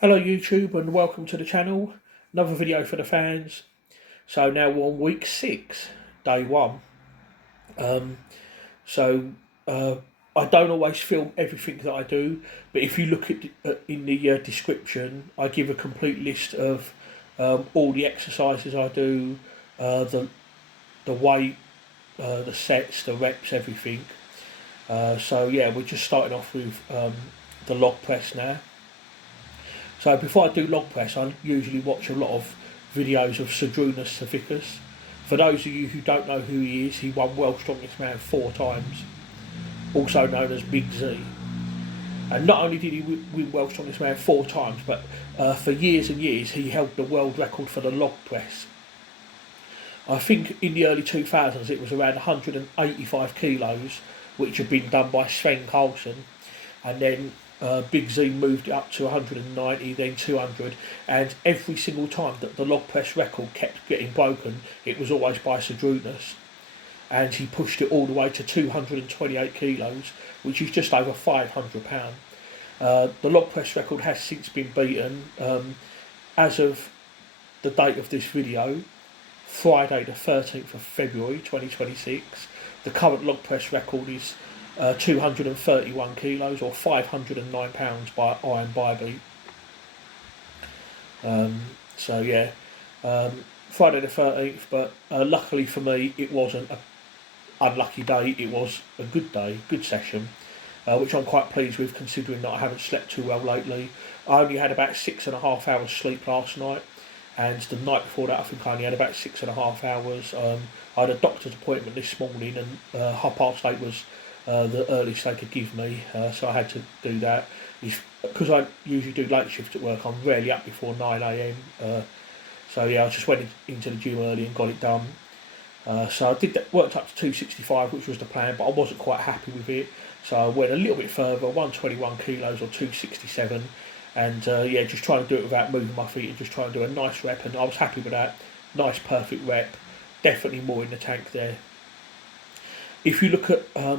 Hello YouTube and welcome to the channel. Another video for the fans. So now we're on week 6, day 1. Um, so uh, I don't always film everything that I do, but if you look at in the description, I give a complete list of all the exercises I do, the weight, the sets, the reps, everything. So yeah, we're just starting off with the log press now. So before I do log press, I usually watch a lot of videos of Cedrunas Savickas. For those of you who don't know who he is, he won World's Strongest Man 4 times, also known as Big Z. And not only did he win World's Strongest Man 4 times, but for years and years he held the world record for the log press. I think in the early 2000s it was around 185 kilos, which had been done by Sven Carlson, and then Big Z moved it up to 190, then 200, and every single time that the log press record kept getting broken, it was always by Cedrunas, and he pushed it all the way to 228 kilos, which is just over £500. The log press record has since been beaten. As of the date of this video, Friday the 13th of February 2026, the current log press record is 231 kilos or £509 by Iron Bybee. So yeah, Friday the 13th, but luckily for me it wasn't an unlucky day, it was a good day, good session, which I'm quite pleased with considering that I haven't slept too well lately. I only had about 6.5 hours sleep last night, and the night before that I think I only had about 6.5 hours. I had a doctor's appointment this morning, and 8:30 was the earliest they could give me, so I had to do that. Because I usually do late shift at work, I'm rarely up before 9 a.m. So yeah, I just went into the gym early and got it done. So I did that, worked up to 265, which was the plan, but I wasn't quite happy with it. So I went a little bit further, 121 kilos or 267, and yeah, just trying to do it without moving my feet and just trying to do a nice rep, and I was happy with that. Nice, perfect rep. Definitely more in the tank there. If you look at how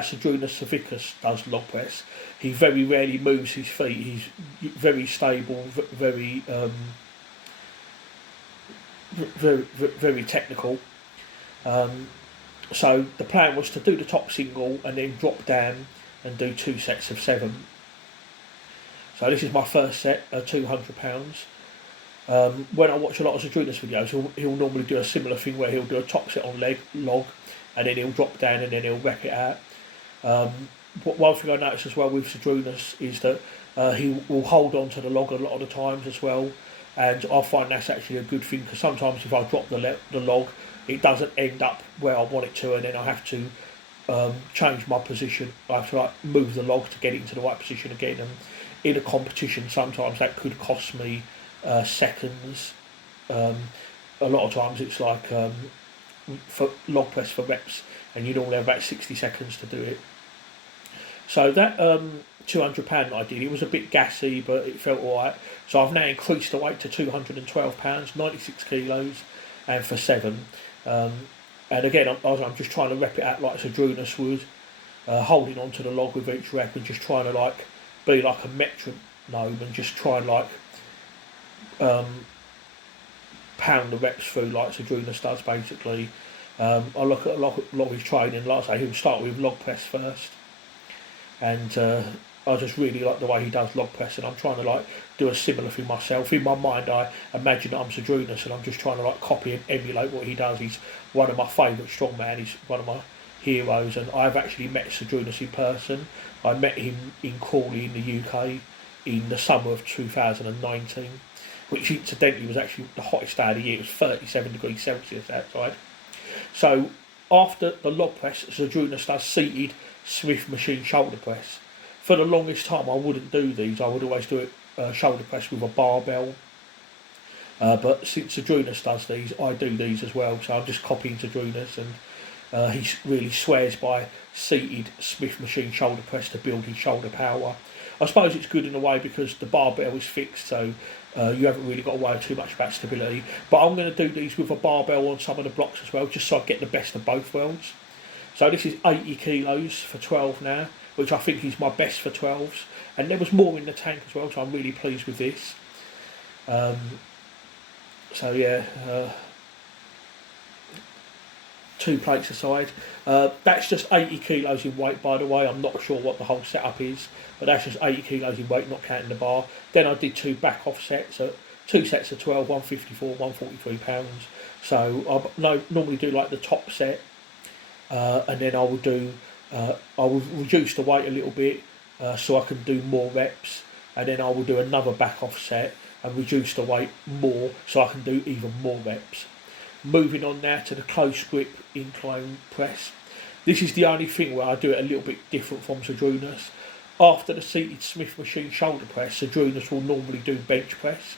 Cedrunas Savickas does log press, he very rarely moves his feet. He's very stable, very technical. So the plan was to do the top single and then drop down and do 2 sets of 7. So this is my first set, £200. When I watch a lot of Cedrunas videos, he'll normally do a similar thing where he'll do a top set on log, and then he'll drop down and then he'll rep it out. One thing I noticed as well with Cedrunas is that he will hold on to the log a lot of the times as well, and I find that's actually a good thing, because sometimes if I drop the log, it doesn't end up where I want it to, and then I have to change my position. I have to move the log to get it into the right position again, and in a competition sometimes that could cost me seconds. A lot of times it's like for log press for reps, and you normally have about 60 seconds to do it. So that £200 that I did, it was a bit gassy, but it felt alright. So I've now increased the weight to £212, 96 kilos, and for 7. And again, I'm just trying to rep it out like Cedrunas would, holding on to the log with each rep and just trying to be like a metronome and just try and pound the reps through like Cedrunas does basically. I look at a lot of his training, like I say, he'll start with log press first, and I just really like the way he does log press, and I'm trying to do a similar thing myself. In my mind I imagine that I'm Cedrunas and I'm just trying to copy and emulate what he does. He's one of my favourite strongman, he's one of my heroes, and I've actually met Cedrunas in person. I met him in Crawley in the UK in the summer of 2019, which incidentally was actually the hottest day of the year. It was 37 degrees Celsius outside. So after the log press, Cedrunas does seated Smith machine shoulder press. For the longest time I wouldn't do these, I would always do it shoulder press with a barbell. But since Cedrunas does these, I do these as well, so I'm just copying Cedrunas, and he really swears by seated Smith machine shoulder press to build his shoulder power. I suppose it's good in a way because the barbell is fixed, so you haven't really got to worry too much about stability. But I'm going to do these with a barbell on some of the blocks as well, just so I get the best of both worlds. So this is 80 kilos for 12 now, which I think is my best for 12s. and there was more in the tank as well, so I'm really pleased with this. So yeah, 2 plates aside. That's just 80 kilos in weight, by the way. I'm not sure what the whole setup is, but that's just 80 kilos in weight, not counting the bar. Then I did 2 back off sets, 2 sets of 12, 154, 143 pounds. So I normally do like the top set, and then I will reduce the weight a little bit, so I can do more reps, and then I will do another back off set and reduce the weight more so I can do even more reps. Moving on now to the close grip incline press. This is the only thing where I do it a little bit different from Cedrunas. After the seated Smith machine shoulder press, Cedrunas will normally do bench press.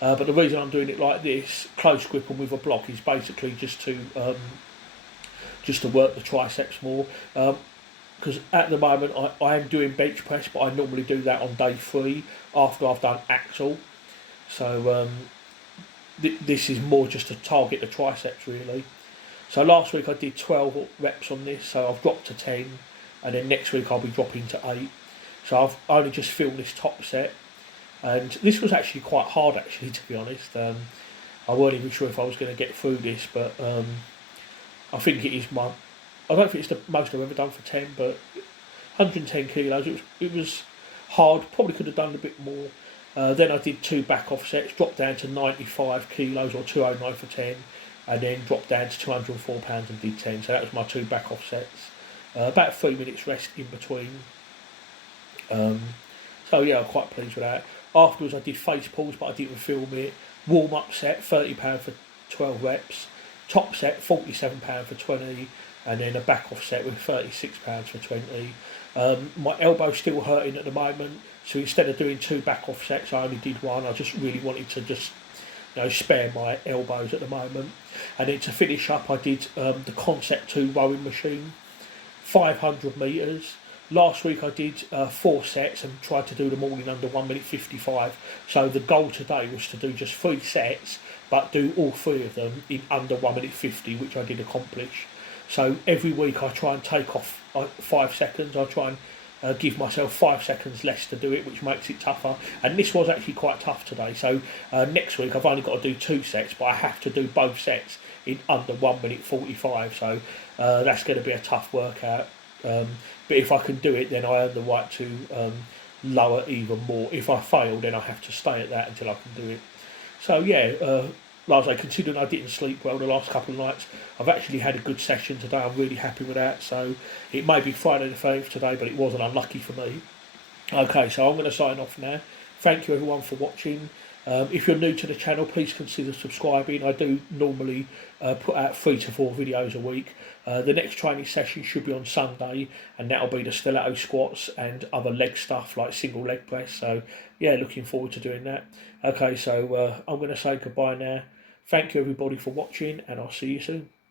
But the reason I'm doing it like this, close grip and with a block, is basically just to work the triceps more. Because at the moment I am doing bench press, but I normally do that on day 3 after I've done axle. So this is more just to target the triceps really. So last week I did 12 reps on this, so I've dropped to 10, and then next week I'll be dropping to 8. So I've only just filmed this top set, and this was actually quite hard actually, to be honest. I weren't even sure if I was going to get through this, but I think it is I don't think it's the most I've ever done for 10, but 110 kilos, it was hard, probably could have done a bit more. Then I did 2 back off sets, dropped down to 95 kilos or 209 for 10, and then dropped down to 204 pounds and did 10. So that was my 2 back off sets. About 3 minutes rest in between. So yeah, I'm quite pleased with that. Afterwards I did face pulls, but I didn't film it. Warm up set, £30 for 12 reps. Top set, £47 for 20, and then a back off set with £36 for 20. My elbow's still hurting at the moment, so instead of doing 2 back off sets, I only did 1. I just really wanted to spare my elbows at the moment. And then to finish up, I did the Concept 2 rowing machine, 500 metres. Last week I did 4 sets and tried to do them all in under 1 minute 55. So the goal today was to do just 3 sets, but do all 3 of them in under 1 minute 50, which I did accomplish. So every week I try and take off 5 seconds. I try and give myself 5 seconds less to do it, which makes it tougher. And this was actually quite tough today. So next week I've only got to do 2 sets, but I have to do both sets in under 1 minute 45. So that's going to be a tough workout. But if I can do it, then I earn the right to lower even more. If I fail, then I have to stay at that until I can do it. So yeah, like I say, considering I didn't sleep well the last couple of nights, I've actually had a good session today. I'm really happy with that. So it may be Friday the 13th today, but it wasn't unlucky for me. Okay, so I'm going to sign off now. Thank you everyone for watching. If you're new to the channel, please consider subscribing. I do normally put out 3 to 4 videos a week. The next training session should be on Sunday, and that'll be the stiletto squats and other leg stuff like single leg press. So yeah, looking forward to doing that. Okay, so I'm going to say goodbye now. Thank you everybody for watching, and I'll see you soon.